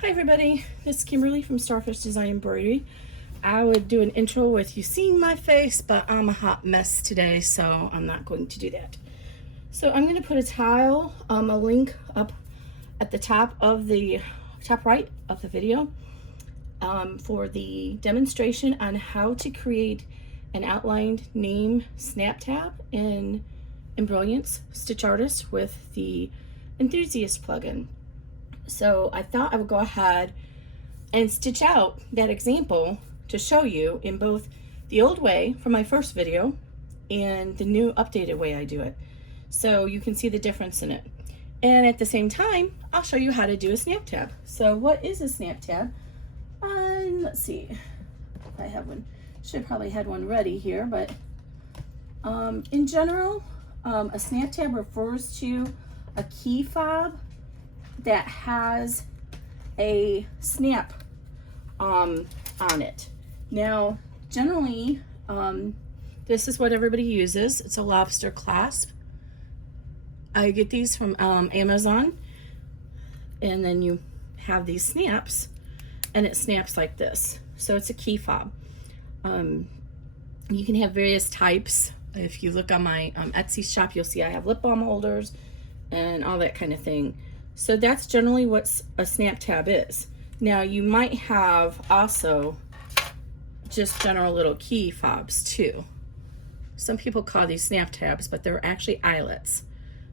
Hi everybody, this is Kimberly from Starfish Design Embroidery. I would do an intro with you seeing my face, but I'm a hot mess today, so I'm not going to do that. So I'm going to put a tile, a link up at the top right of the video for the demonstration on how to create an outlined name snap tab in Embrilliance Stitch Artist with the Enthusiast plugin. So I thought I would go ahead and stitch out that example to show you in both the old way from my first video and the new updated way I do it, so you can see the difference in it. And at the same time, I'll show you how to do a snap tab. So what is a snap tab? Let's see if I have one. Should probably had one ready here, but in general, a snap tab refers to a key fob that has a snap on it. Now, generally, this is what everybody uses. It's a lobster clasp. I get these from Amazon, and then you have these snaps, and it snaps like this. So it's a key fob. You can have various types. If you look on my Etsy shop, you'll see I have lip balm holders and all that kind of thing. So that's generally what a snap tab is. Now you might have also just general little key fobs too. Some people call these snap tabs, but they're actually eyelets.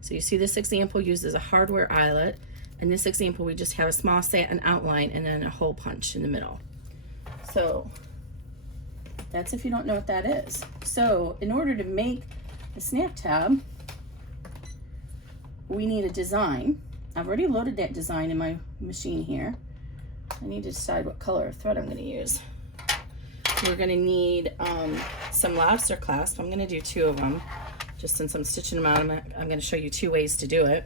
So you see this example uses a hardware eyelet, and this example we just have a small satin outline and then a hole punch in the middle. So that's if you don't know what that is. So in order to make a snap tab, we need a design. I've already loaded that design in my machine here. I need to decide what color of thread I'm going to use. We're going to need some lobster clasp. I'm going to do 2 of them, just since I'm stitching them out. I'm going to show you 2 ways to do it.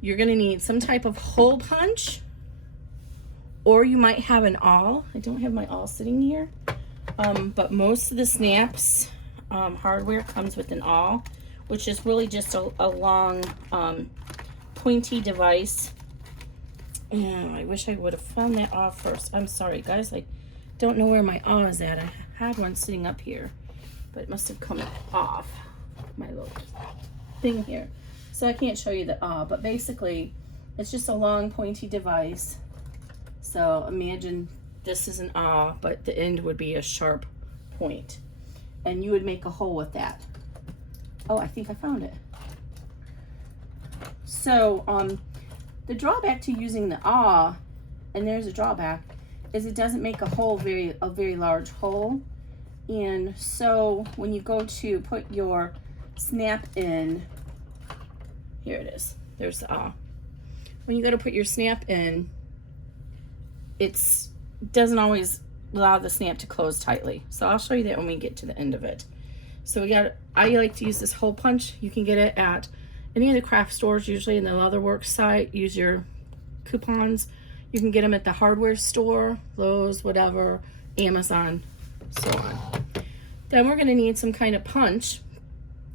You're going to need some type of hole punch, or you might have an awl. I don't have my awl sitting here, but most of the snaps hardware comes with an awl, which is really just a long pointy device. Oh, I wish I would have found that off first. I'm sorry guys, I don't know where my awl is at. I had one sitting up here, but it must have come off my little thing here, so I can't show you the awl. But basically it's just a long pointy device. So imagine this is an awl, but the end would be a sharp point, and you would make a hole with that. Oh, I think I found it. So the drawback to using the awl, and there's a drawback, is it doesn't make a hole a very large hole. And so when you go to put your snap in, here it is, there's the awl. When you go to put your snap in, it doesn't always allow the snap to close tightly. So I'll show you that when we get to the end of it. So I like to use this hole punch. You can get it at any of the craft stores, usually in the Leatherworks site. Use your coupons. You can get them at the hardware store, Lowe's, whatever, Amazon, so on. Then we're going to need some kind of punch,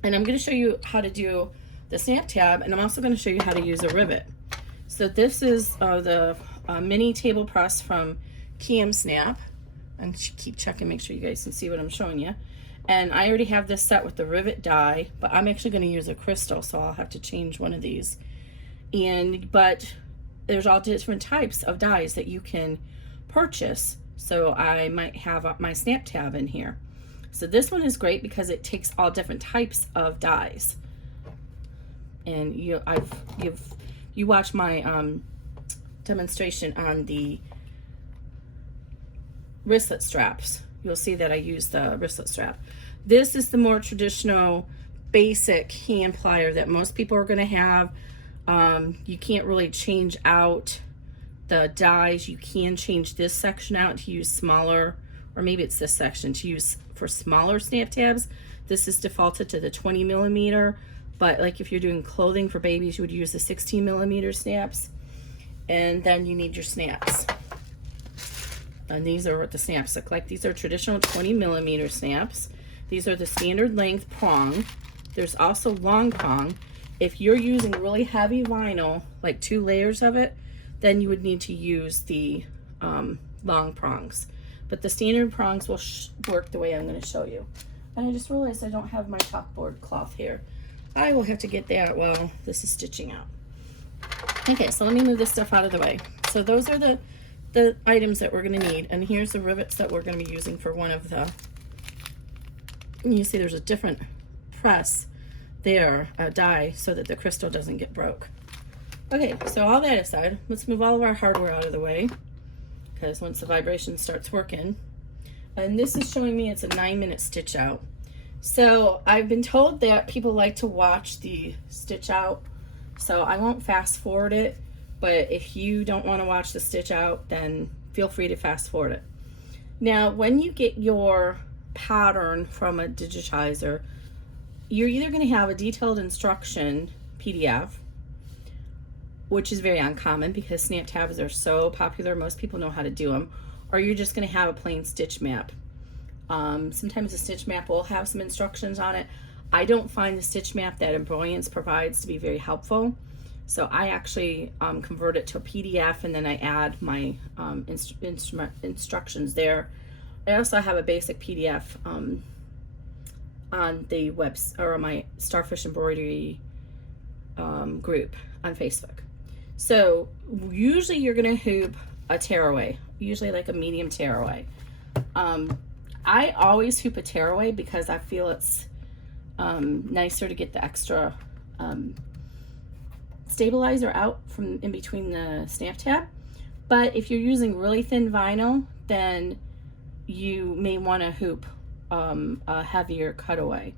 and I'm going to show you how to do the snap tab, and I'm also going to show you how to use a rivet. So this is the mini table press from Cam Snap. And keep checking, make sure you guys can see what I'm showing you. And I already have this set with the rivet die, but I'm actually going to use a crystal, so I'll have to change one of these. But there's all different types of dies that you can purchase. So I might have my snap tab in here. So this one is great because it takes all different types of dies. And you watch my demonstration on the wristlet straps. You'll see that I use the wristlet strap. This is the more traditional basic hand plier that most people are going to have. You can't really change out the dies. You can change this section out to use smaller, or maybe it's this section to use for smaller snap tabs. This is defaulted to the 20 millimeter, but like if you're doing clothing for babies, you would use the 16 millimeter snaps. And then you need your snaps. And these are what the snaps look like. These are traditional 20 millimeter snaps. These are the standard length prong. There's also long prong. If you're using really heavy vinyl, like 2 layers of it, then you would need to use the long prongs. But the standard prongs will work the way I'm going to show you. And I just realized I don't have my chalkboard cloth here. I will have to get that while this is stitching out. Okay, so let me move this stuff out of the way. So those are the items that we're going to need. And here's the rivets that we're going to be using for one of the, you see there's a different press there, a die, so that the crystal doesn't get broke. Okay, so all that aside, let's move all of our hardware out of the way, because once the vibration starts working, and this is showing me it's a 9-minute stitch out. So I've been told that people like to watch the stitch out, so I won't fast forward it, but if you don't want to watch the stitch out, then feel free to fast forward it. Now, when you get your pattern from a digitizer, you're either going to have a detailed instruction PDF, which is very uncommon because snap tabs are so popular, most people know how to do them, or you're just going to have a plain stitch map. Sometimes the stitch map will have some instructions on it. I don't find the stitch map that Embrilliance provides to be very helpful, so I actually convert it to a PDF, and then I add my instructions there. I also have a basic PDF on the or my Starfish embroidery group on Facebook. So usually you're going to hoop a tearaway, usually like a medium tearaway. I always hoop a tearaway because I feel it's nicer to get the extra stabilizer out from in between the snap tab. But if you're using really thin vinyl, then you may want to hoop a heavier cutaway.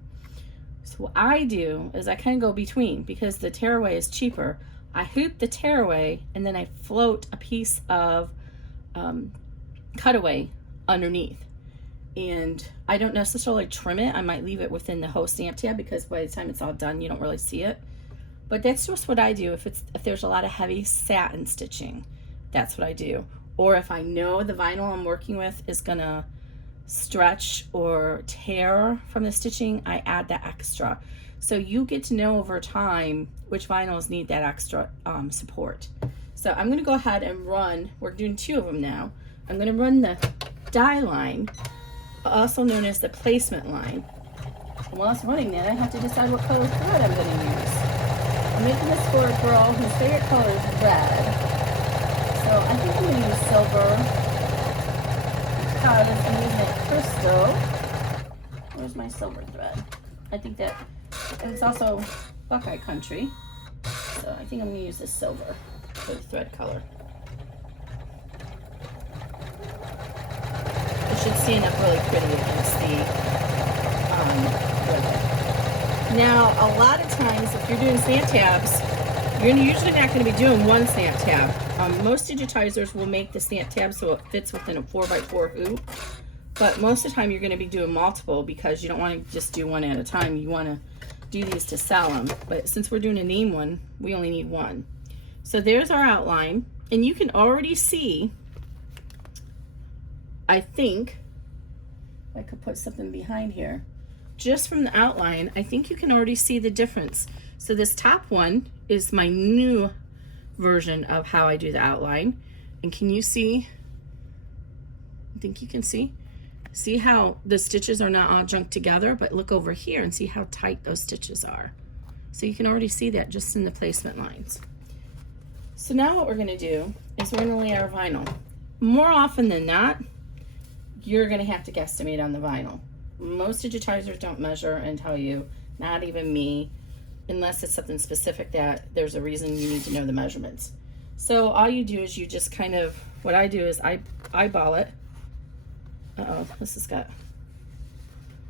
So what I do is I kind of go between, because the tearaway is cheaper. I hoop the tearaway and then I float a piece of cutaway underneath. And I don't necessarily trim it. I might leave it within the whole stamp tab, because by the time it's all done, you don't really see it. But that's just what I do if there's a lot of heavy satin stitching. That's what I do. Or if I know the vinyl I'm working with is gonna stretch or tear from the stitching, I add that extra. So you get to know over time which vinyls need that extra support. So I'm gonna go ahead and run, we're doing 2 of them now. I'm gonna run the die line, also known as the placement line. And while it's running that, I have to decide what color thread I'm gonna use. I'm making this for a girl whose favorite color is red. So I think I'm gonna use silver, because I'm using a crystal. Where's my silver thread? I think that, and it's also Buckeye Country. So I think I'm gonna use the silver for the thread color. It should stand up really pretty against the ribbon. Now, a lot of times, if you're doing snap tabs, you're usually not going to be doing one snap tab. Most digitizers will make the snap tab so it fits within a 4x4 hoop, but most of the time you're going to be doing multiple, because you don't want to just do one at a time. You want to do these to sell them, but since we're doing a name one, we only need one. So there's our outline, and you can already see, I think, I could put something behind here. Just from the outline, I think you can already see the difference. So this top one is my new version of how I do the outline. And can you see? I think you can see. See how the stitches are not all junked together, but look over here and see how tight those stitches are. So you can already see that just in the placement lines. So now what we're gonna do is we're gonna lay our vinyl. More often than not, you're gonna have to guesstimate on the vinyl. Most digitizers don't measure and tell you, not even me, unless it's something specific that there's a reason you need to know the measurements. So all you do is you just kind of, what I do is I eyeball it. Uh-oh, this has got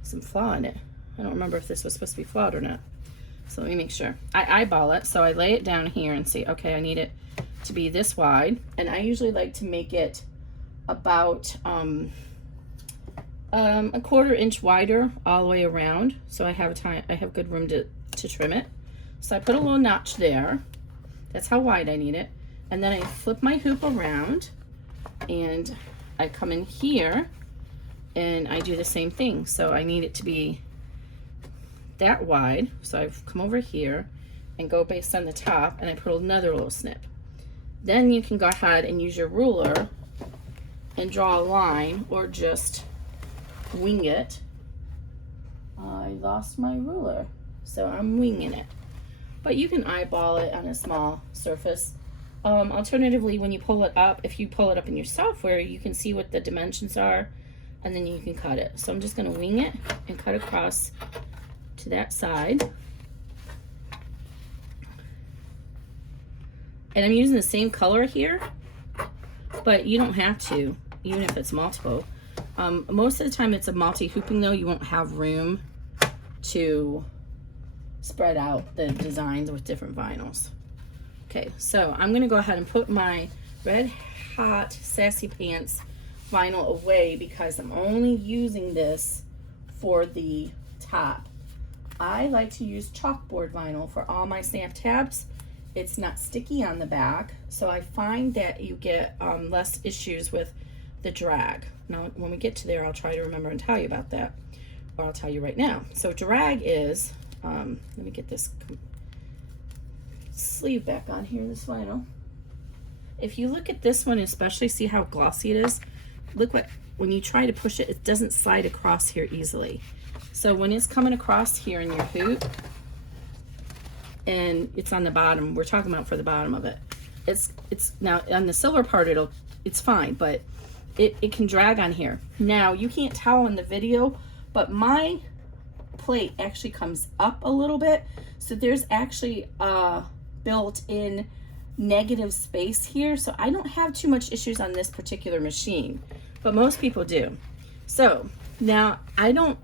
some flaw in it. I don't remember if this was supposed to be flawed or not. So let me make sure. I eyeball it, so I lay it down here and see, okay, I need it to be this wide. And I usually like to make it about a 1/4 inch wider all the way around, so I have good room to trim it. So I put a little notch there. That's how wide I need it. And then I flip my hoop around and I come in here and I do the same thing. So I need it to be that wide. So I've come over here and go based on the top, and I put another little snip. Then you can go ahead and use your ruler and draw a line, or just wing it. I lost my ruler, so I'm winging it. But you can eyeball it on a small surface. Alternatively, when you pull it up, if you pull it up in your software, you can see what the dimensions are, and then you can cut it. So I'm just going to wing it and cut across to that side. And I'm using the same color here, but you don't have to, even if it's multiple. Most of the time it's a multi-hooping though, you won't have room to spread out the designs with different vinyls. Okay, so I'm gonna go ahead and put my Red Hot Sassy Pants vinyl away because I'm only using this for the top. I like to use chalkboard vinyl for all my snap tabs. It's not sticky on the back, so I find that you get less issues with the drag. Now, when we get to there, I'll try to remember and tell you about that, or I'll tell you right now. So drag is, let me get this sleeve back on here, this vinyl. If you look at this one, especially, see how glossy it is? Look what, when you try to push it, it doesn't slide across here easily. So when it's coming across here in your hoop, and it's on the bottom, we're talking about for the bottom of it. It's now on the silver part, it's fine, but it can drag on here. Now you can't tell in the video, but my plate actually comes up a little bit, so there's actually a built-in negative space here, so I don't have too much issues on this particular machine, but most people do. So now I don't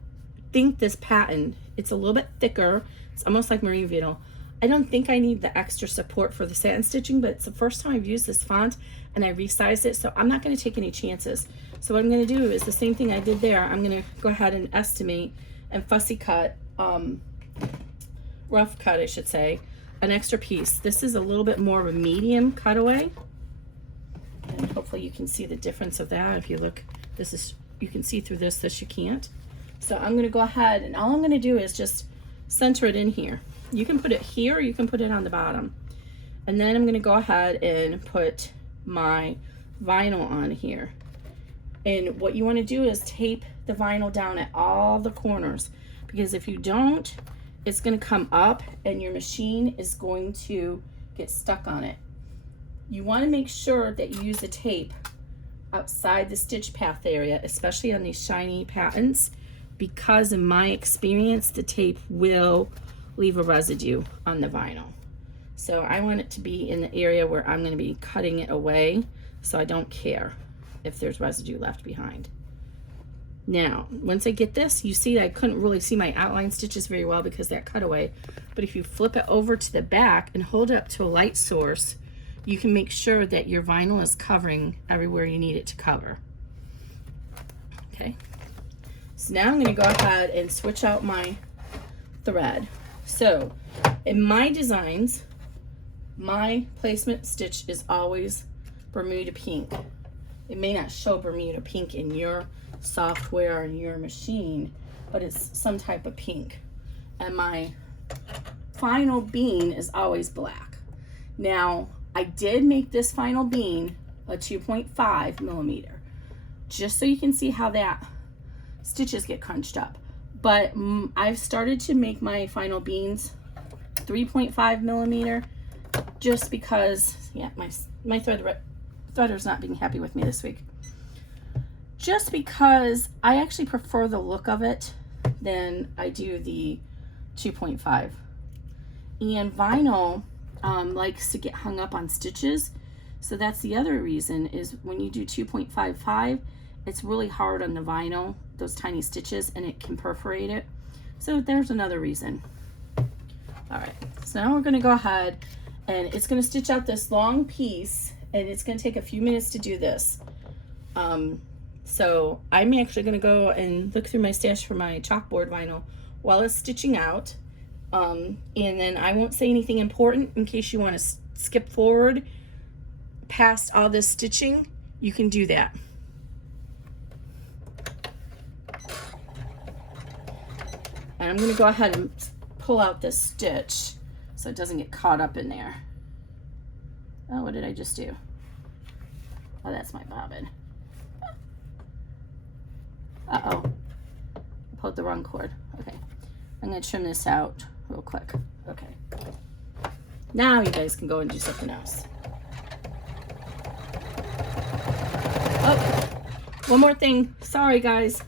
think this pattern, it's a little bit thicker, it's almost like Marie Vinyl. I don't think I need the extra support for the satin stitching, but it's the first time I've used this font and I resized it, so I'm not going to take any chances. So what I'm going to do is the same thing I did there. I'm going to go ahead and estimate and fussy cut, rough cut I should say, an extra piece. This is a little bit more of a medium cutaway, and hopefully you can see the difference of that. If you look, this is, you can see through this you can't. So I'm going to go ahead and all I'm going to do is just center it in here. You can put it here, or you can put it on the bottom. And then I'm gonna go ahead and put my vinyl on here. And what you wanna do is tape the vinyl down at all the corners, because if you don't, it's gonna come up and your machine is going to get stuck on it. You wanna make sure that you use the tape outside the stitch path area, especially on these shiny patterns, because in my experience, the tape will leave a residue on the vinyl. So I want it to be in the area where I'm going to be cutting it away, so I don't care if there's residue left behind. Now, once I get this, you see I couldn't really see my outline stitches very well because that cut away, but if you flip it over to the back and hold it up to a light source, you can make sure that your vinyl is covering everywhere you need it to cover. Okay, so now I'm going to go ahead and switch out my thread. So in my designs, my placement stitch is always Bermuda pink. It may not show Bermuda pink in your software or in your machine, but it's some type of pink. And my final bean is always black. Now, I did make this final bean a 2.5 millimeter, just so you can see how that stitches get crunched up. But I've started to make my final beans 3.5 millimeter, just because, yeah, my threader's not being happy with me this week. Just because I actually prefer the look of it than I do the 2.5. And vinyl likes to get hung up on stitches, so that's the other reason, is when you do 2.55, it's really hard on the vinyl, those tiny stitches, and it can perforate it. So there's another reason. All right, so now we're gonna go ahead and it's gonna stitch out this long piece, and it's gonna take a few minutes to do this. So I'm actually gonna go and look through my stash for my chalkboard vinyl while it's stitching out. And then I won't say anything important in case you wanna skip forward past all this stitching, you can do that. And I'm going to go ahead and pull out this stitch so it doesn't get caught up in there. Oh, what did I just do? Oh, that's my bobbin. Uh-oh. I pulled the wrong cord. Okay. I'm going to trim this out real quick. Okay. Now you guys can go and do something else. Oh, one more thing. Sorry, guys.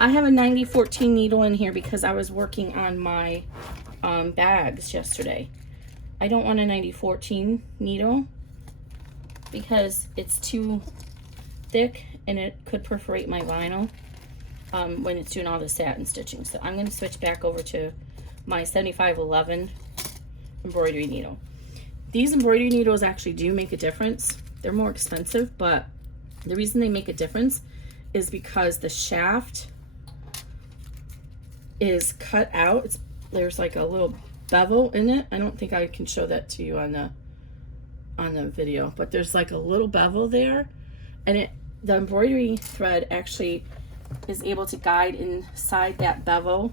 I have a 9014 needle in here because I was working on my bags yesterday. I don't want a 9014 needle because it's too thick and it could perforate my vinyl when it's doing all the satin stitching. So I'm going to switch back over to my 7511 embroidery needle. These embroidery needles actually do make a difference. They're more expensive, but the reason they make a difference is because the shaft is cut out. There's like a little bevel in it. I don't think I can show that to you on the video, but there's like a little bevel there, and the embroidery thread actually is able to guide inside that bevel.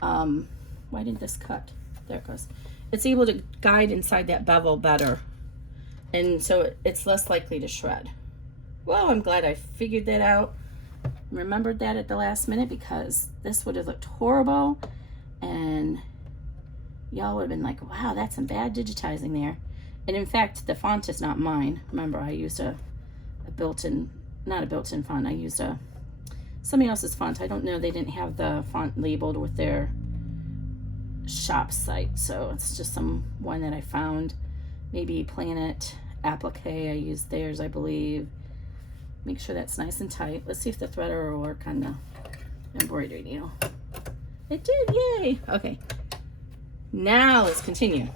Why didn't this cut? There it goes. It's able to guide inside that bevel better, and so it's less likely to shred. Well, I'm glad I figured that out, remembered that at the last minute, because this would have looked horrible and y'all would have been like, wow, that's some bad digitizing there. And in fact, the font is not mine. Remember, I used a built-in, not a built-in font. I used somebody else's font. I don't know. They didn't have the font labeled with their shop site. So it's just some one that I found. Maybe Planet Applique. I used theirs, I believe. Make sure that's nice and tight. Let's see if the threader will work on the embroidery needle. It did, yay. Okay. Now let's continue.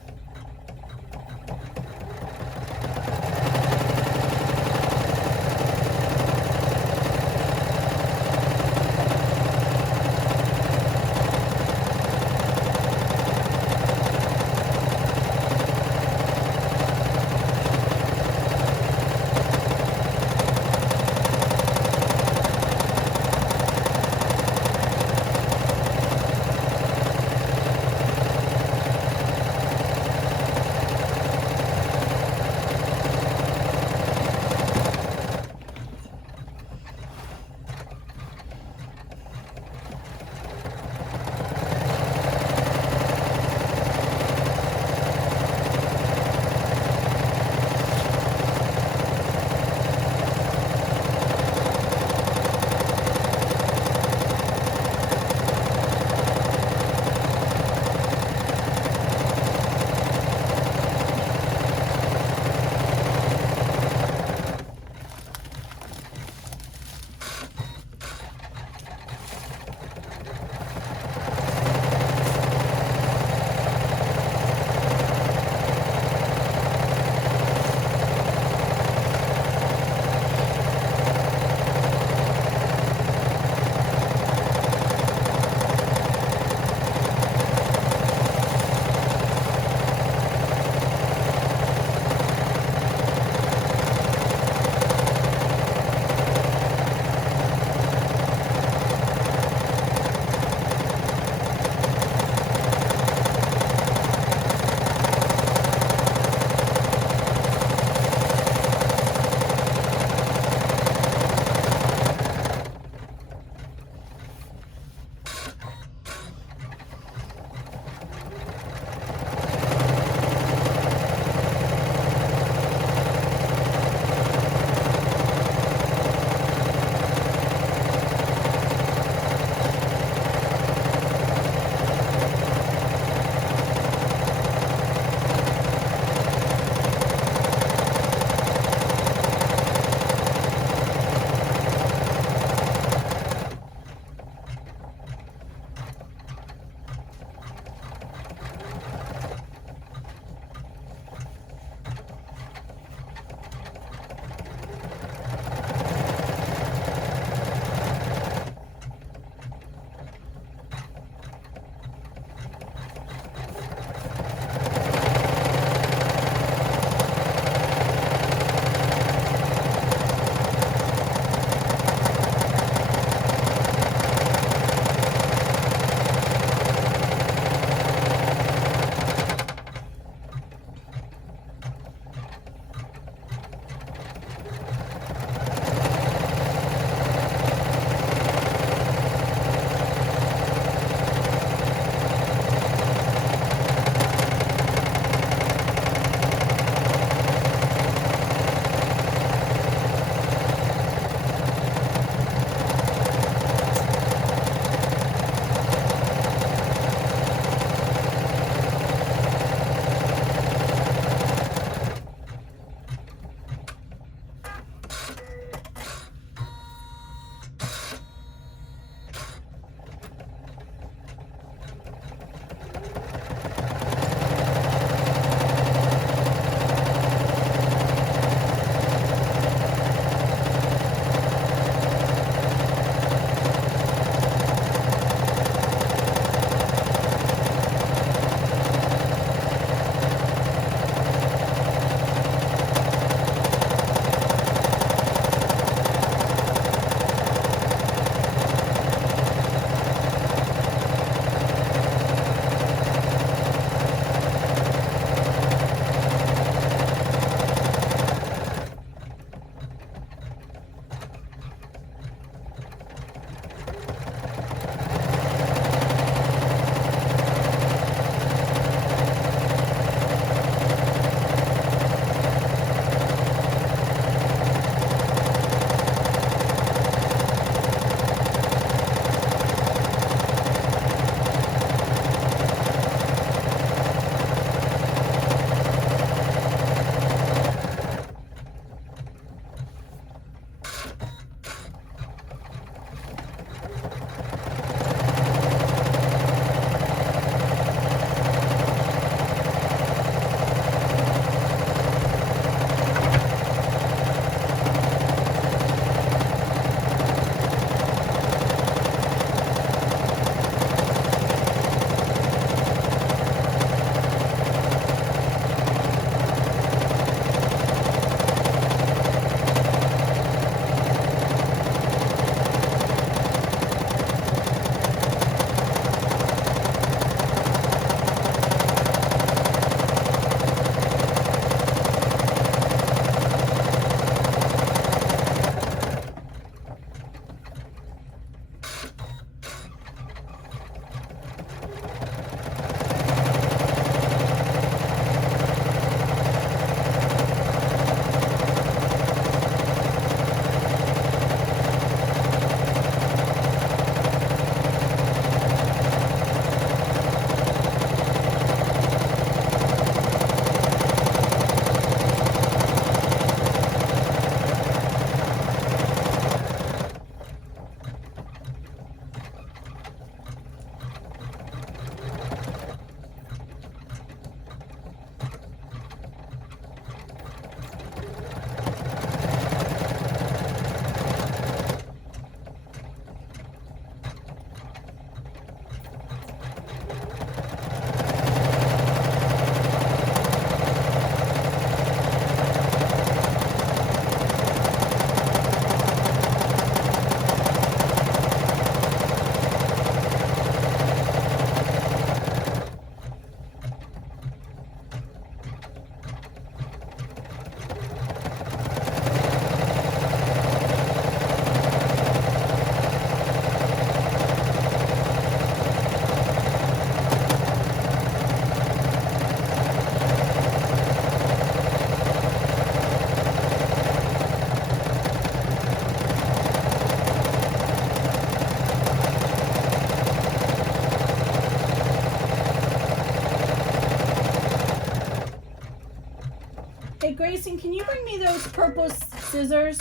you bring me those purple scissors?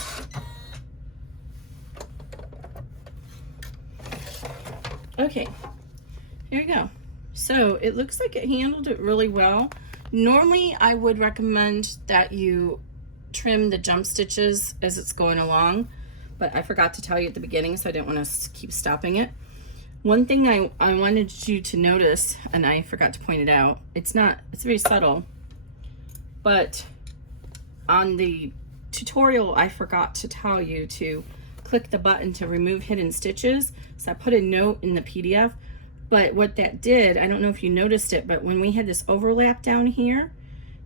Okay, here you go. So it looks like it handled it really well. Normally I would recommend that you trim the jump stitches as it's going along, but I forgot to tell you at the beginning, so I didn't want to keep stopping it. One thing I wanted you to notice, and I forgot to point it out, it's very subtle, but on the tutorial I forgot to tell you to click the button to remove hidden stitches. So I put a note in the PDF, but what that did, I don't know if you noticed it, but when we had this overlap down here,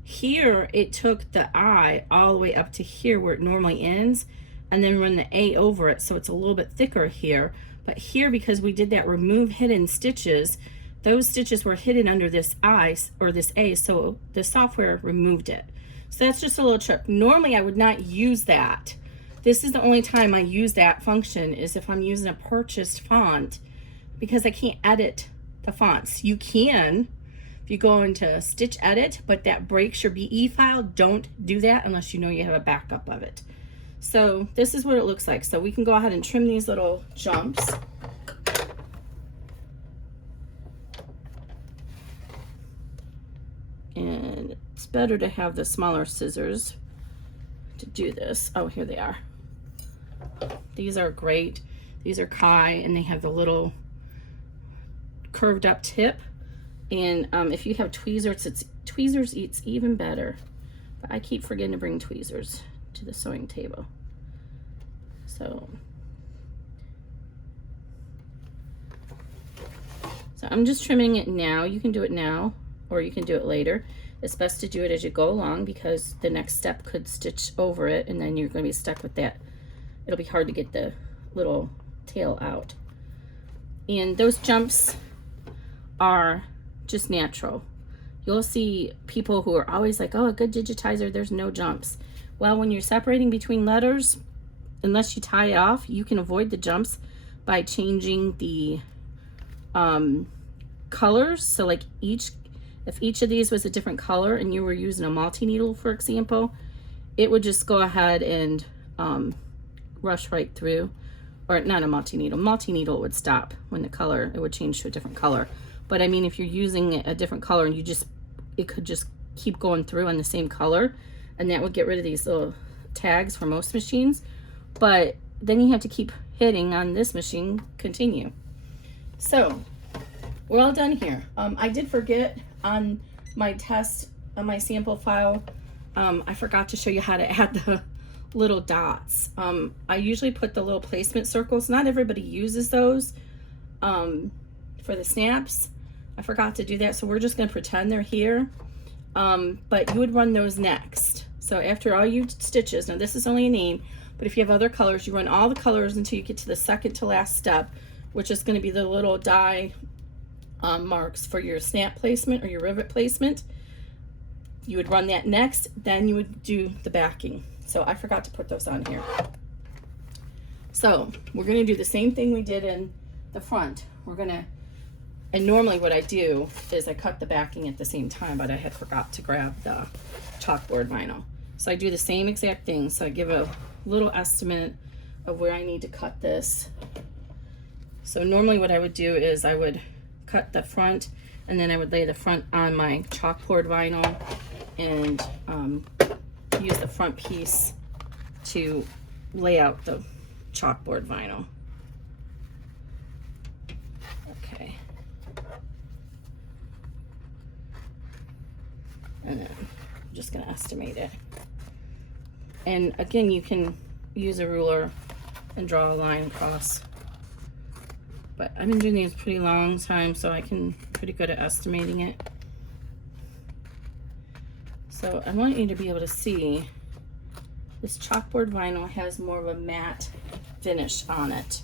it took the I all the way up to here where it normally ends, and then run the A over it, so it's a little bit thicker here. But here, because we did that remove hidden stitches, those stitches were hidden under this I or this A, so the software removed it. So that's just a little trick. Normally I would not use that. This is the only time I use that function, is if I'm using a purchased font, because I can't edit the fonts. You can if you go into Stitch Edit, but that breaks your BE file. Don't do that unless you know you have a backup of it. So this is what it looks like. So we can go ahead and trim these little jumps. And it's better to have the smaller scissors to do this. Oh, here they are. These are great. These are Kai, and they have the little curved up tip. And if you have tweezers, it's even better. But I keep forgetting to bring tweezers to the sewing table. So I'm just trimming it now. You can do it now, or you can do it later. It's best to do it as you go along, because the next step could stitch over it, and then you're going to be stuck with that. It'll be hard to get the little tail out. And those jumps are just natural. You'll see people who are always like, oh, a good digitizer, there's no jumps. Well, when you're separating between letters, unless you tie it off, you can avoid the jumps by changing the colors. So like if each of these was a different color and you were using a multi-needle, for example, it would just go ahead and rush right through. Or not a multi-needle. Multi-needle would stop when the color, it would change to a different color. But I mean, if you're using a different color and it could just keep going through on the same color, and that would get rid of these little tags for most machines. But then you have to keep hitting on this machine, continue. So we're all done here. I did forget on my test, on my sample file, I forgot to show you how to add the little dots. I usually put the little placement circles. Not everybody uses those for the snaps. I forgot to do that, so we're just going to pretend they're here. But you would run those next. So after all your stitches, now this is only a name, but if you have other colors, you run all the colors until you get to the second to last step, which is going to be the little die marks for your snap placement or your rivet placement. You would run that next, then you would do the backing. So I forgot to put those on here. So we're going to do the same thing we did in the front. And normally what I do is I cut the backing at the same time, but I had forgot to grab the chalkboard vinyl. So I do the same exact thing. So I give a little estimate of where I need to cut this. So normally what I would do is I would cut the front, and then I would lay the front on my chalkboard vinyl and use the front piece to lay out the chalkboard vinyl. Okay. And then I'm just going to estimate it. And again, you can use a ruler and draw a line across. But I've been doing these a pretty long time, so I can pretty good at estimating it. So I want you to be able to see this chalkboard vinyl has more of a matte finish on it.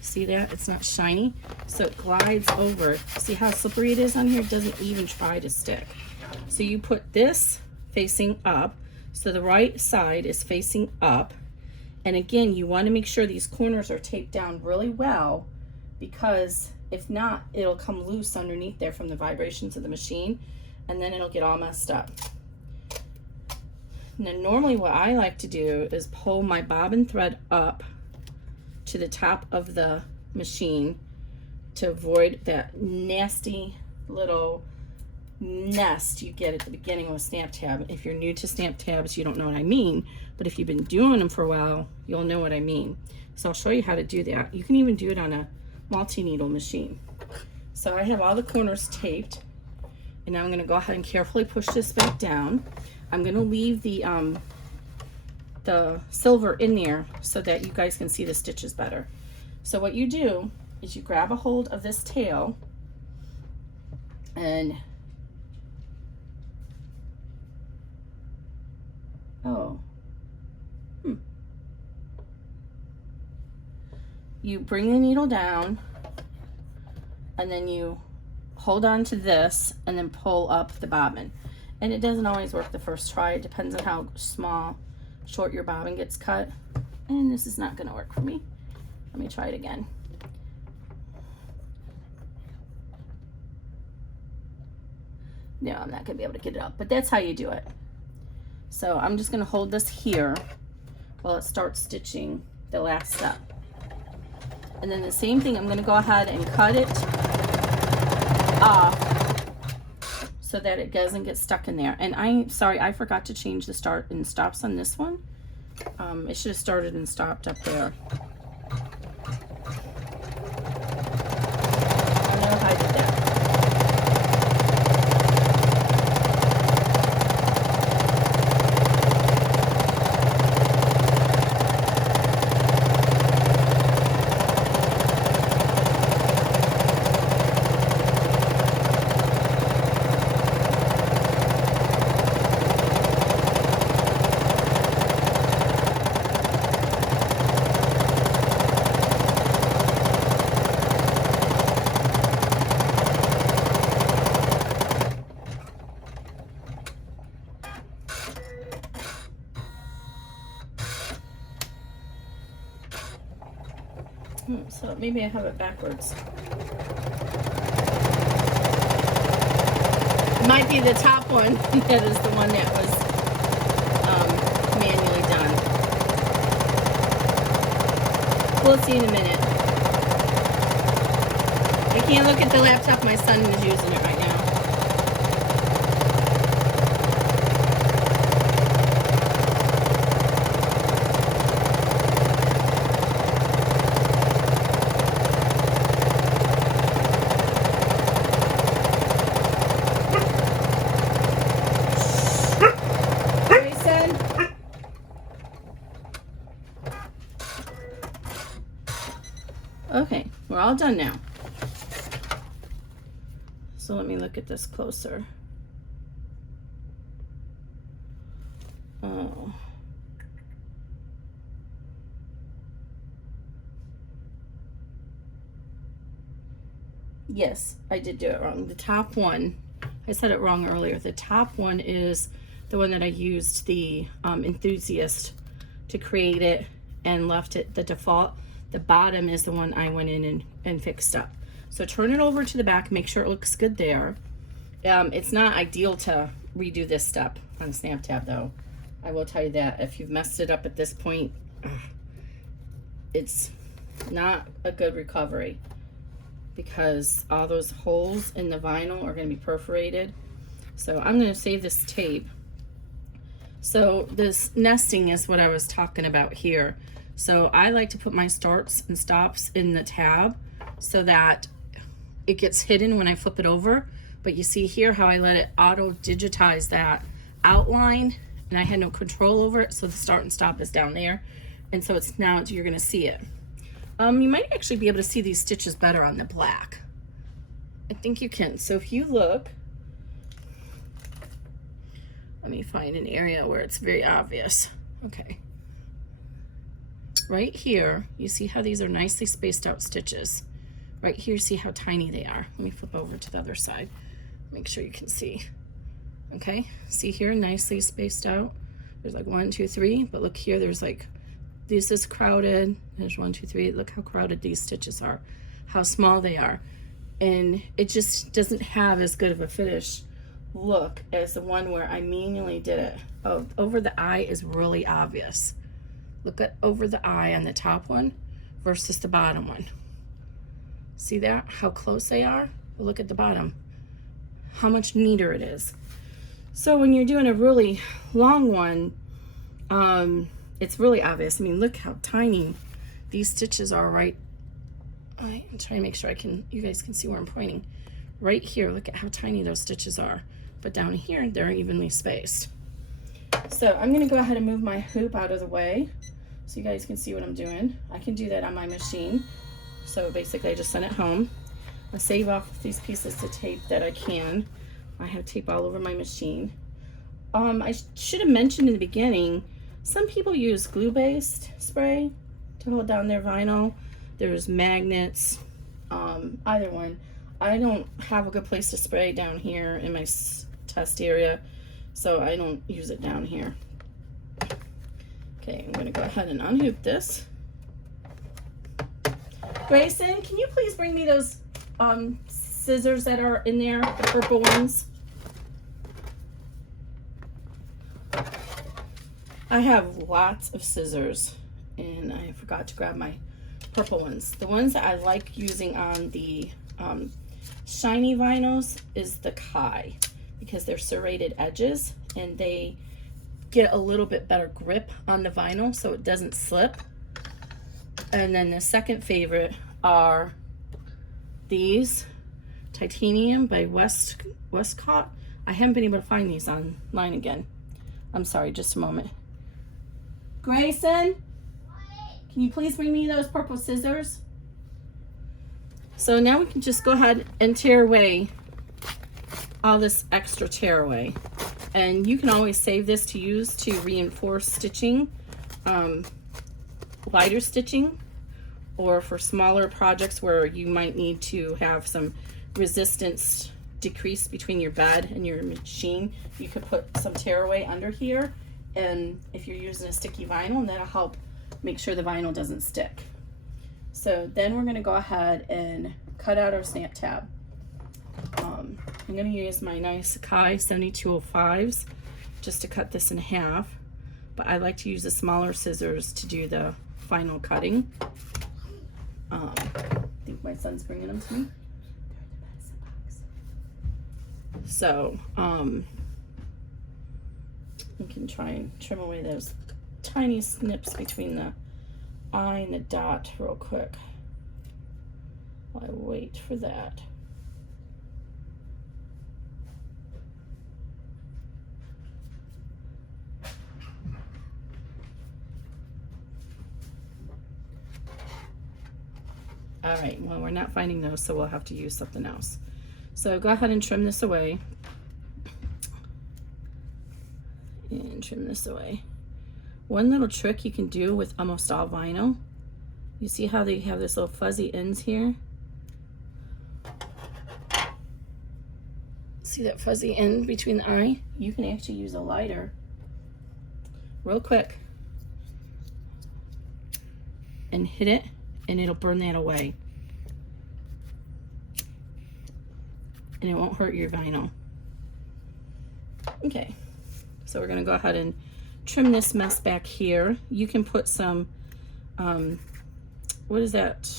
See that? It's not shiny, so it glides over. See how slippery it is on here? It doesn't even try to stick. So you put this facing up, so the right side is facing up. And again, you want to make sure these corners are taped down really well, because if not, it'll come loose underneath there from the vibrations of the machine, and then it'll get all messed up. Now normally what I like to do is pull my bobbin thread up to the top of the machine to avoid that nasty little nest you get at the beginning with a snap tab. If you're new to snap tabs, you don't know what I mean, but if you've been doing them for a while, you'll know what I mean. So I'll show you how to do that. You can even do it on a multi-needle machine. So I have all the corners taped, and now I'm going to go ahead and carefully push this back down. I'm going to leave the silver in there so that you guys can see the stitches better. So what you do is you grab a hold of this tail and you bring the needle down, and then you hold on to this and then pull up the bobbin. And it doesn't always work the first try. It depends on how short your bobbin gets cut. And this is not going to work for me. Let me try it again. No, I'm not going to be able to get it up, but that's how you do it. So I'm just going to hold this here while it starts stitching the last step. And then the same thing, I'm going to go ahead and cut it off so that it doesn't get stuck in there. And I'm sorry, I forgot to change the start and stops on this one. It should have started and stopped up there. I don't know if I did that. So maybe I have it backwards. It might be the top one that is the one that was manually done. We'll see in a minute. I can't look at the laptop. My son is using it right now. Okay, we're all done now. So let me look at this closer. Oh. Yes, I did do it wrong. The top one, I said it wrong earlier. The top one is the one that I used the Enthusiast to create it and left it the default. The bottom is the one I went in and fixed up. So turn it over to the back, make sure it looks good there. It's not ideal to redo this step on Snap Tab though. I will tell you that. If you've messed it up at this point, it's not a good recovery because all those holes in the vinyl are going to be perforated. So I'm going to save this tape. So this nesting is what I was talking about here. So I like to put my starts and stops in the tab so that it gets hidden when I flip it over. But you see here how I let it auto digitize that outline and I had no control over it. So the start and stop is down there. And so it's now you're gonna see it. You might actually be able to see these stitches better on the black. I think you can. So if you look, let me find an area where it's very obvious. Okay. Right here, you see how these are nicely spaced out stitches. Right here, see how tiny they are. Let me flip over to the other side. Make sure you can see. Okay, see here, nicely spaced out. There's like 1, 2, 3, but look here, there's like, this is crowded. There's 1, 2, 3. Look how crowded these stitches are, how small they are. And it just doesn't have as good of a finish look as the one where I manually did it. Oh, over the eye is really obvious. Look at over the eye on the top one versus the bottom one. See that? How close they are? Look at the bottom. How much neater it is. So when you're doing a really long one, it's really obvious. I mean, look how tiny these stitches are right. I'm trying to make sure you guys can see where I'm pointing. Right here, look at how tiny those stitches are. But down here, they're evenly spaced. So I'm gonna go ahead and move my hoop out of the way so you guys can see what I'm doing. I can do that on my machine. So basically I just send it home. I save off these pieces of tape that I can. I have tape all over my machine. I should have mentioned in the beginning, some people use glue-based spray to hold down their vinyl. There's magnets, either one. I don't have a good place to spray down here in my test area, so I don't use it down here. Okay, I'm gonna go ahead and unhoop this. Grayson, can you please bring me those scissors that are in there, the purple ones? I have lots of scissors and I forgot to grab my purple ones. The ones that I like using on the shiny vinyls is the Kai, because they're serrated edges and they get a little bit better grip on the vinyl so it doesn't slip. And then the second favorite are these Titanium by Westcott. I haven't been able to find these online again. I'm sorry, just a moment. Grayson, can you please bring me those purple scissors? So now we can just go ahead and tear away all this extra tear away. And you can always save this to use to reinforce stitching, lighter stitching, or for smaller projects where you might need to have some resistance decrease between your bed and your machine. You could put some tear away under here, and if you're using a sticky vinyl, that'll help make sure the vinyl doesn't stick. So then we're going to go ahead and cut out our snap tab. I'm going to use my nice Kai 7205s just to cut this in half, but I like to use the smaller scissors to do the final cutting. I think my son's bringing them to me. So we can try and trim away those tiny snips between the eye and the dot real quick while I wait for that. All right, well, we're not finding those, so we'll have to use something else. So go ahead and trim this away. And trim this away. One little trick you can do with almost all vinyl, you see how they have this little fuzzy ends here? See that fuzzy end between the eye? You can actually use a lighter real quick and hit it, and it'll burn that away. And it won't hurt your vinyl. Okay, so we're gonna go ahead and trim this mess back here. You can put some, what is that?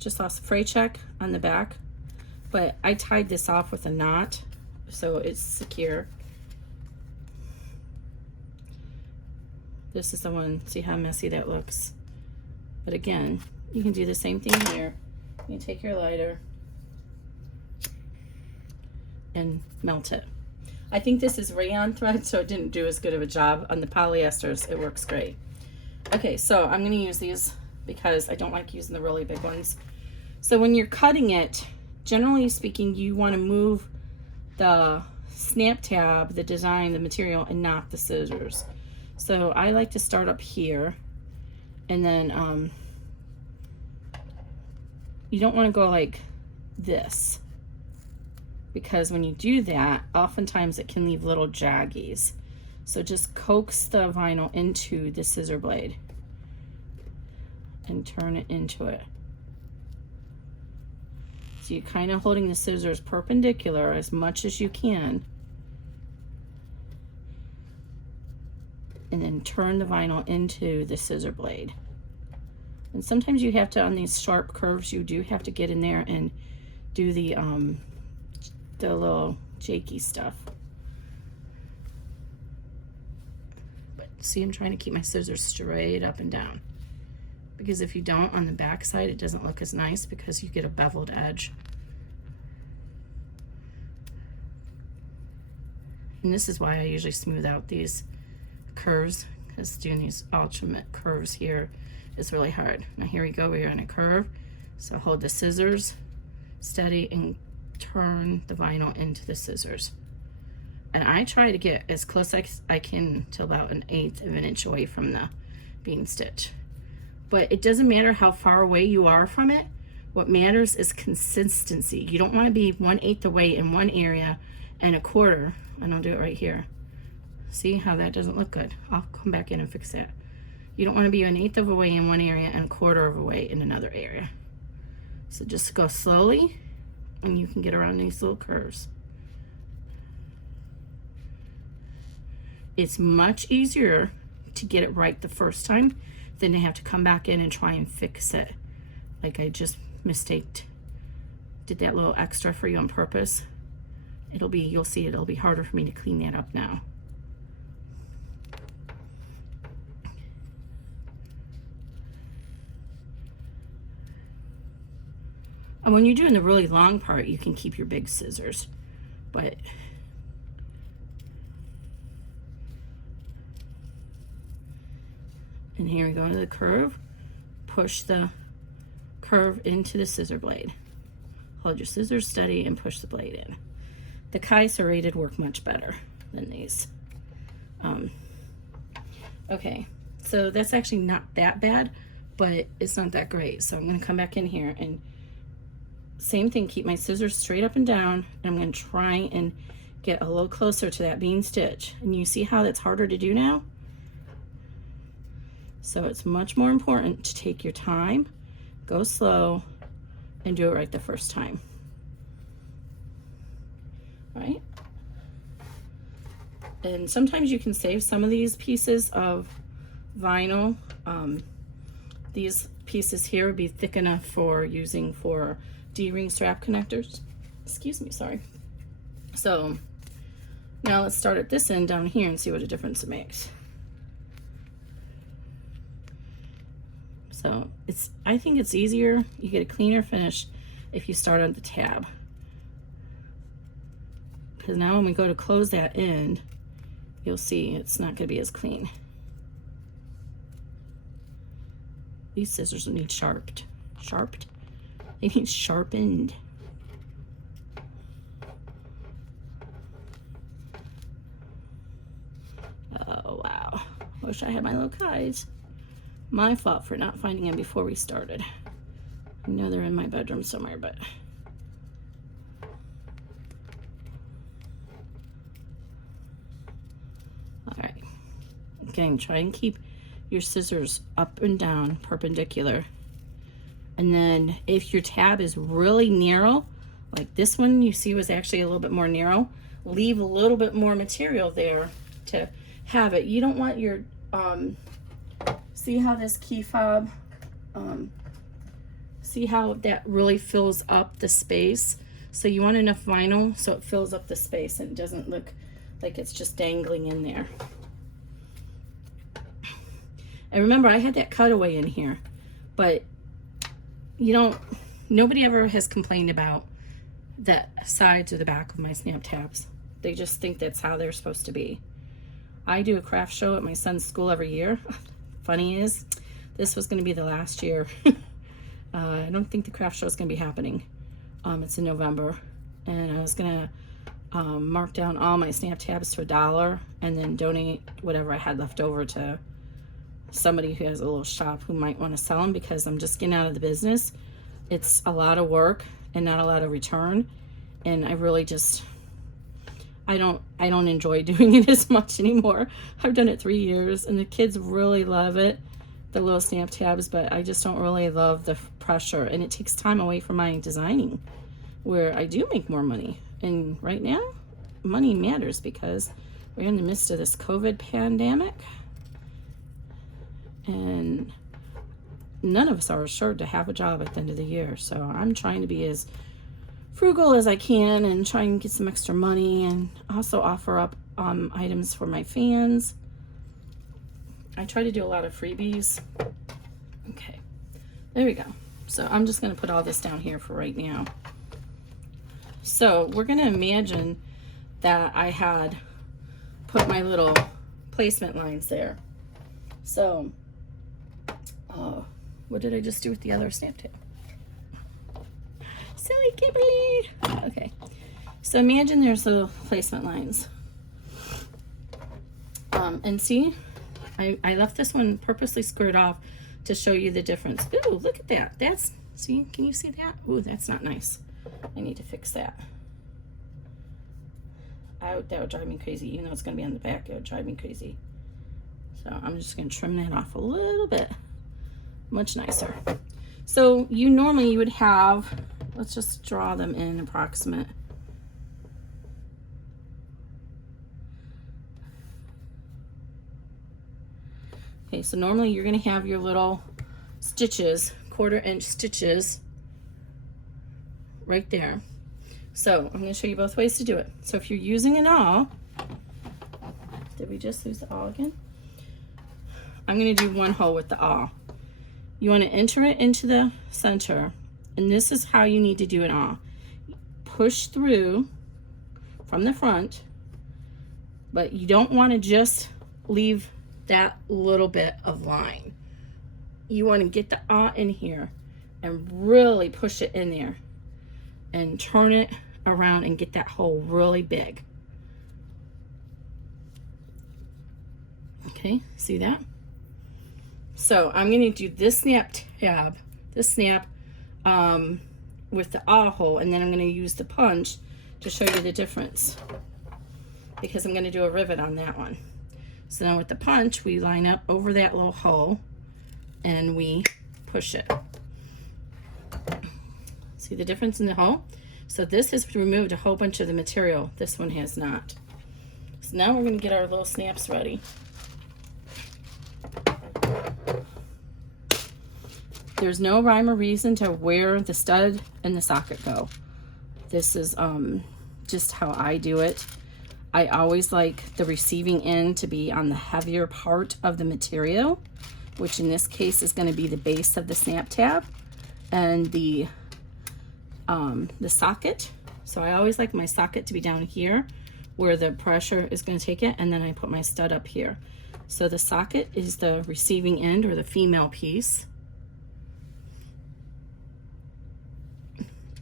Just lost fray check on the back, but I tied this off with a knot so it's secure. This is the one, see how messy that looks? But again, you can do the same thing here. You take your lighter and melt it. I think this is rayon thread, so it didn't do as good of a job. On the polyesters, it works great. Okay, so I'm gonna use these because I don't like using the really big ones. So when you're cutting it, generally speaking, you wanna move the snap tab, the design, the material, and not the scissors. So I like to start up here, and then you don't wanna go like this, because when you do that, oftentimes it can leave little jaggies. So just coax the vinyl into the scissor blade and turn it into it. So you're kind of holding the scissors perpendicular as much as you can. And then turn the vinyl into the scissor blade. And sometimes you have to, on these sharp curves, you do have to get in there and do the little jakey stuff. But see, I'm trying to keep my scissors straight up and down. Because if you don't, on the back side, it doesn't look as nice because you get a beveled edge. And this is why I usually smooth out these curves, because doing these ultimate curves here is really hard. Now here we go, we're in a curve. So hold the scissors steady and turn the vinyl into the scissors. And I try to get as close as I can to about 1/8 of an inch away from the bean stitch. But it doesn't matter how far away you are from it. What matters is consistency. You don't want to be 1/8 away in one area and 1/4, and I'll do it right here. See how that doesn't look good? I'll come back in and fix that. You don't want to be 1/8 of a way in one area and 1/4 of a way in another area. So just go slowly and you can get around these little curves. It's much easier to get it right the first time than to have to come back in and try and fix it. Like I just did that little extra for you on purpose. You'll see it'll be harder for me to clean that up now. And when you're doing the really long part, you can keep your big scissors, but and here we go to the curve. Push the curve into the scissor blade. Hold your scissors steady and push the blade in. The Kai serrated work much better than these. Okay, so that's actually not that bad, but it's not that great. So I'm gonna come back in here and same thing, keep my scissors straight up and down, and I'm gonna try and get a little closer to that bean stitch. And you see how that's harder to do now? So it's much more important to take your time, go slow, and do it right the first time. Right? And sometimes you can save some of these pieces of vinyl. These pieces here would be thick enough for using for D-ring strap connectors. Excuse me, sorry. So now let's start at this end down here and see what a difference it makes. So I think it's easier, you get a cleaner finish if you start on the tab. Because now when we go to close that end, you'll see it's not going to be as clean. These scissors will need sharpened. They need sharpened. Oh wow, wish I had my little Kais. My fault for not finding them before we started. I know they're in my bedroom somewhere, but all right. Again, try and keep your scissors up and down perpendicular. And then if your tab is really narrow, like this one you see was actually a little bit more narrow, leave a little bit more material there to have it. You don't want your, see how this key fob, see how that really fills up the space? So you want enough vinyl so it fills up the space and it doesn't look like it's just dangling in there. And remember, I had that cutaway in here, but nobody ever has complained about the sides or the back of my snap tabs. They just think that's how they're supposed to be. I do a craft show at my son's school every year. Funny is, this was going to be the last year. I don't think the craft show is going to be happening. It's in November, and I was going to mark down all my snap tabs to $1 and then donate whatever I had left over to somebody who has a little shop who might want to sell them, because I'm just getting out of the business. It's a lot of work and not a lot of return, and I really just I don't enjoy doing it as much anymore. I've done it 3 years and the kids really love it, the little snap tabs, but I just don't really love the pressure, and it takes time away from my designing. where I do make more money. And right now, money matters because we're in the midst of this COVID pandemic. And none of us are assured to have a job at the end of the year. So I'm trying to be as frugal as I can and try and get some extra money, and also offer up items for my fans. I try to do a lot of freebies. Okay, there we go. So I'm just going to put all this down here for right now. So we're going to imagine that I had put my little placement lines there. So what did I just do with the other snap tab? Silly Kimberly. Okay, so imagine there's little placement lines. And see, I left this one purposely squared off to show you the difference. Ooh, look at that. That's, see, can you see that? Ooh, that's not nice. I need to fix that. That would drive me crazy. Even though it's going to be on the back, it would drive me crazy. So I'm just going to trim that off a little bit. Much nicer. So you would have, let's just draw them in approximate. Okay, so normally you're going to have your little stitches, 1/4 inch stitches right there. So I'm going to show you both ways to do it. So if you're using an awl, did we just lose the awl again? I'm going to do one hole with the awl. You want to enter it into the center, and this is how you need to do an awl. Push through from the front, but you don't want to just leave that little bit of line. You want to get the awl in here and really push it in there and turn it around and get that hole really big. Okay, see that? So I'm going to do this snap tab, this snap with the awl hole, and then I'm going to use the punch to show you the difference, because I'm going to do a rivet on that one. So now with the punch, we line up over that little hole and we push it. See the difference in the hole? So this has removed a whole bunch of the material. This one has not. So now we're going to get our little snaps ready. There's no rhyme or reason to where the stud and the socket go. This is just how I do it. I always like the receiving end to be on the heavier part of the material, which in this case is going to be the base of the snap tab and the socket. So I always like my socket to be down here where the pressure is going to take it, and then I put my stud up here. So the socket is the receiving end, or the female piece,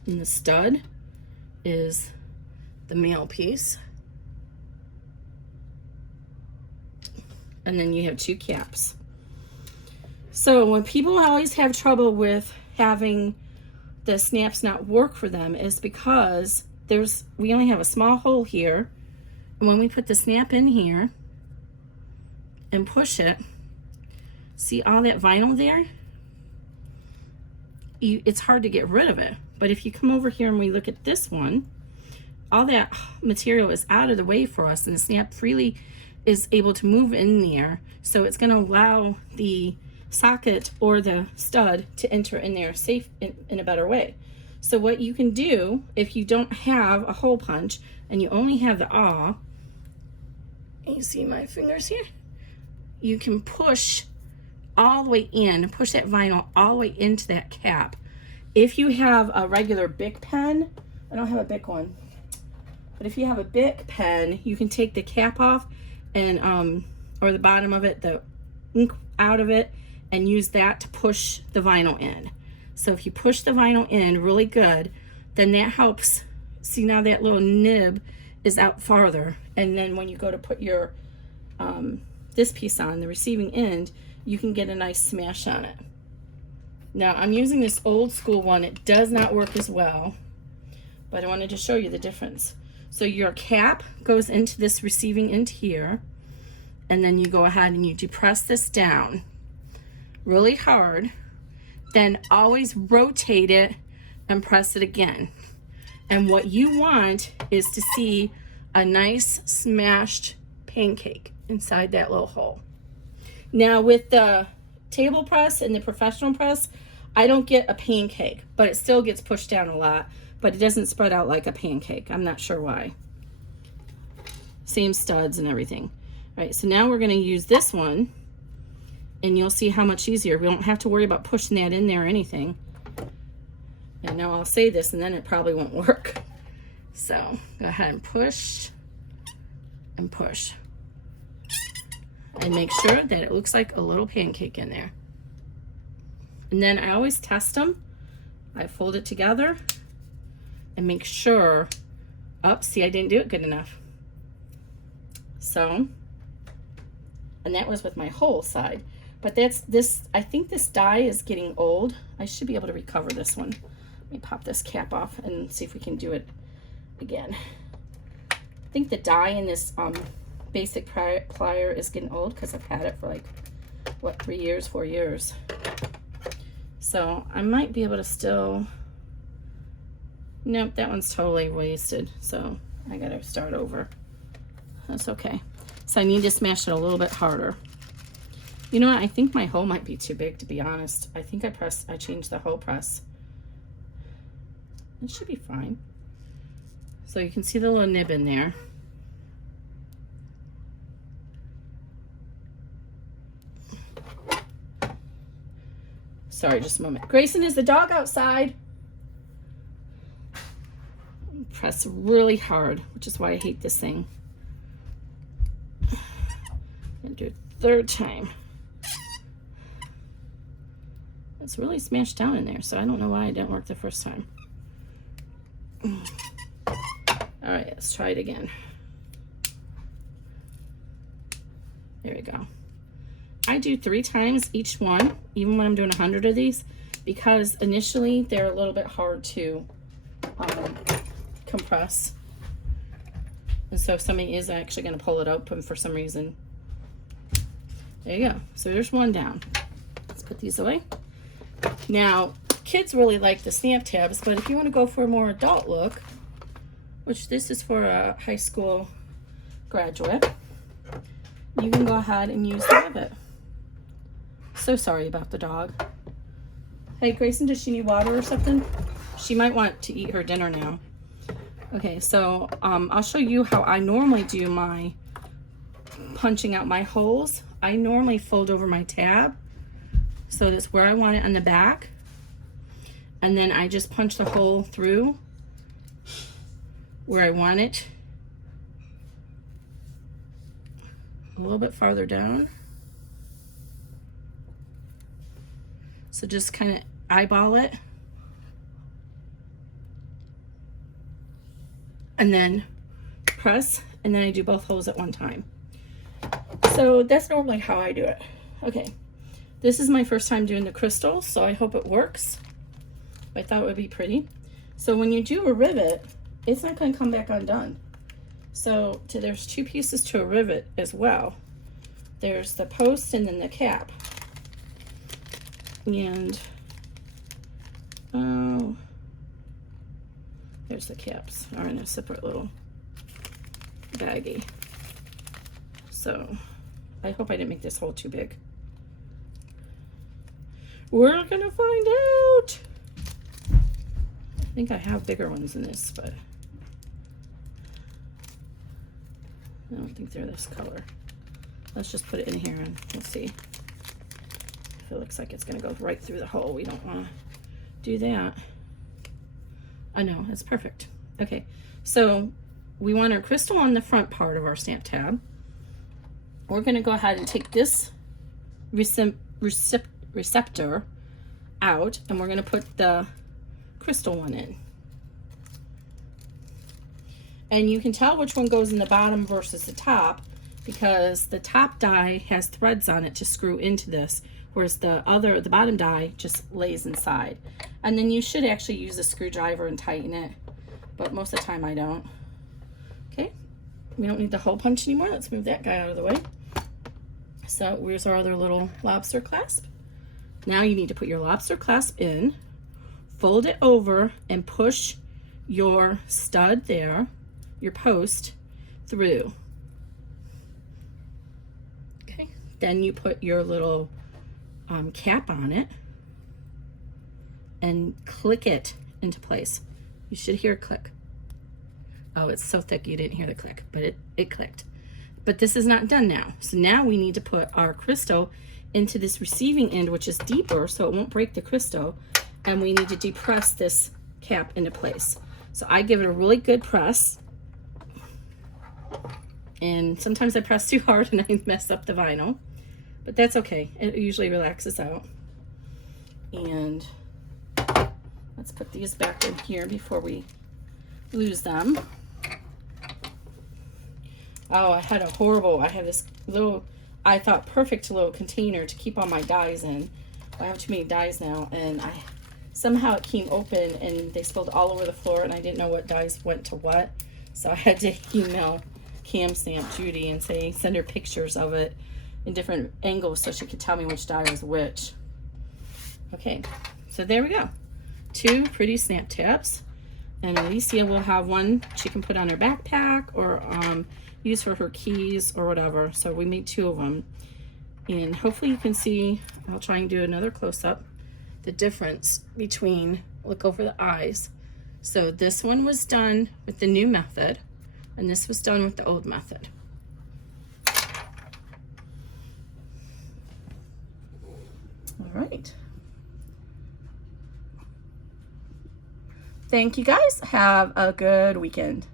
and the stud is the male piece. And then you have 2 caps. So when people always have trouble with having the snaps not work for them, is because we only have a small hole here, and when we put the snap in here and push it, see all that vinyl there? It's hard to get rid of it. But if you come over here and we look at this one, all that material is out of the way for us, and the snap freely is able to move in there, so it's going to allow the socket or the stud to enter in there safe in a better way. So what you can do if you don't have a hole punch and you only have the awl, you see my fingers here, you can push all the way in, push that vinyl all the way into that cap. If you have a regular Bic pen, I don't have a Bic one, but if you have a Bic pen, you can take the cap off and or the bottom of it, the ink out of it, and use that to push the vinyl in. So if you push the vinyl in really good, then that helps. See, now that little nib is out farther, and then when you go to put your this piece on, the receiving end, you can get a nice smash on it. Now I'm using this old school one. It does not work as well, but I wanted to show you the difference. So your cap goes into this receiving end here, and then you go ahead and you depress this down really hard, then always rotate it and press it again. And what you want is to see a nice smashed pancake inside that little hole. Now with the table press and the professional press, I don't get a pancake, but it still gets pushed down a lot, but it doesn't spread out like a pancake. I'm not sure why. Same studs and everything. All right, so now we're gonna use this one, and you'll see how much easier. We don't have to worry about pushing that in there or anything. And now I'll say this and then it probably won't work. So go ahead and push and push. And make sure that it looks like a little pancake in there. And then I always test them. I fold it together and make sure, oh, see, I didn't do it good enough. So, and that was with my whole side. But that's this, I think this die is getting old. I should be able to recover this one. Let me pop this cap off and see if we can do it again. I think the die in this basic plier is getting old because I've had it for like, what, 3 years, 4 years. So I might be able to still, nope, that one's totally wasted. So I gotta start over. That's okay. So I need to smash it a little bit harder. You know what, I think my hole might be too big, to be honest. I think I changed the hole press. It should be fine. So you can see the little nib in there. Sorry, just a moment. Grayson, is the dog outside? Press really hard, which is why I hate this thing. And do it third time. It's really smashed down in there, so I don't know why it didn't work the first time. All right, let's try it again. There we go. I do 3 times each one, even when I'm doing 100 of these, because initially they're a little bit hard to compress. And so if somebody is actually going to pull it open for some reason. There you go. So there's one down. Let's put these away. Now, kids really like the snap tabs, but if you want to go for a more adult look, which this is for a high school graduate, you can go ahead and use the rivet. So sorry about the dog. Hey, Grayson, does she need water or something? She might want to eat her dinner now. Okay, so I'll show you how I normally do my punching out my holes. I normally fold over my tab, so that's where I want it on the back. And then I just punch the hole through where I want it. A little bit farther down. So just kind of eyeball it. And then press, and then I do both holes at one time. So that's normally how I do it. Okay, this is my first time doing the crystal, so I hope it works. I thought it would be pretty. So when you do a rivet, it's not going to come back undone. So there's 2 pieces to a rivet as well. There's the post and then the cap. And oh, there's the caps are in a separate little baggie. So I hope I didn't make this hole too big. We're gonna find out. I think I have bigger ones than this, but I don't think they're this color. Let's just put it in here and we'll see. If it looks like it's gonna go right through the hole, we don't wanna do that. I know, it's perfect. Okay, so we want our crystal on the front part of our stamp tab. We're gonna go ahead and take this receptor out, and we're gonna put the crystal one in. And you can tell which one goes in the bottom versus the top, because the top die has threads on it to screw into this, whereas the bottom die just lays inside. And then you should actually use a screwdriver and tighten it, but most of the time I don't. Okay, we don't need the hole punch anymore. Let's move that guy out of the way. So where's our other little lobster clasp? Now you need to put your lobster clasp in, fold it over, and push your stud there, your post, through. Okay, then you put your little cap on it and click it into place. You should hear a click. Oh, it's so thick you didn't hear the click, but it clicked. But this is not done now. So now we need to put our crystal into this receiving end, which is deeper, so it won't break the crystal, and we need to depress this cap into place. So I give it a really good press, and sometimes I press too hard and I mess up the vinyl, but that's okay. It usually relaxes out. And let's put these back in here before we lose them. Oh, I have this little, I thought, perfect little container to keep all my dies in. I have too many dies now, and somehow it came open and they spilled all over the floor, and I didn't know what dies went to what. So I had to email Cam Stamp Judy and say, send her pictures of it in different angles so she could tell me which die was which. Okay, so there we go. 2 pretty snap tabs. And Alicia will have one she can put on her backpack or use for her keys or whatever. So we made 2 of them. And hopefully you can see, I'll try and do another close-up, the difference between, look over the eyes. So this one was done with the new method, and this was done with the old method. All right. Thank you guys. Have a good weekend.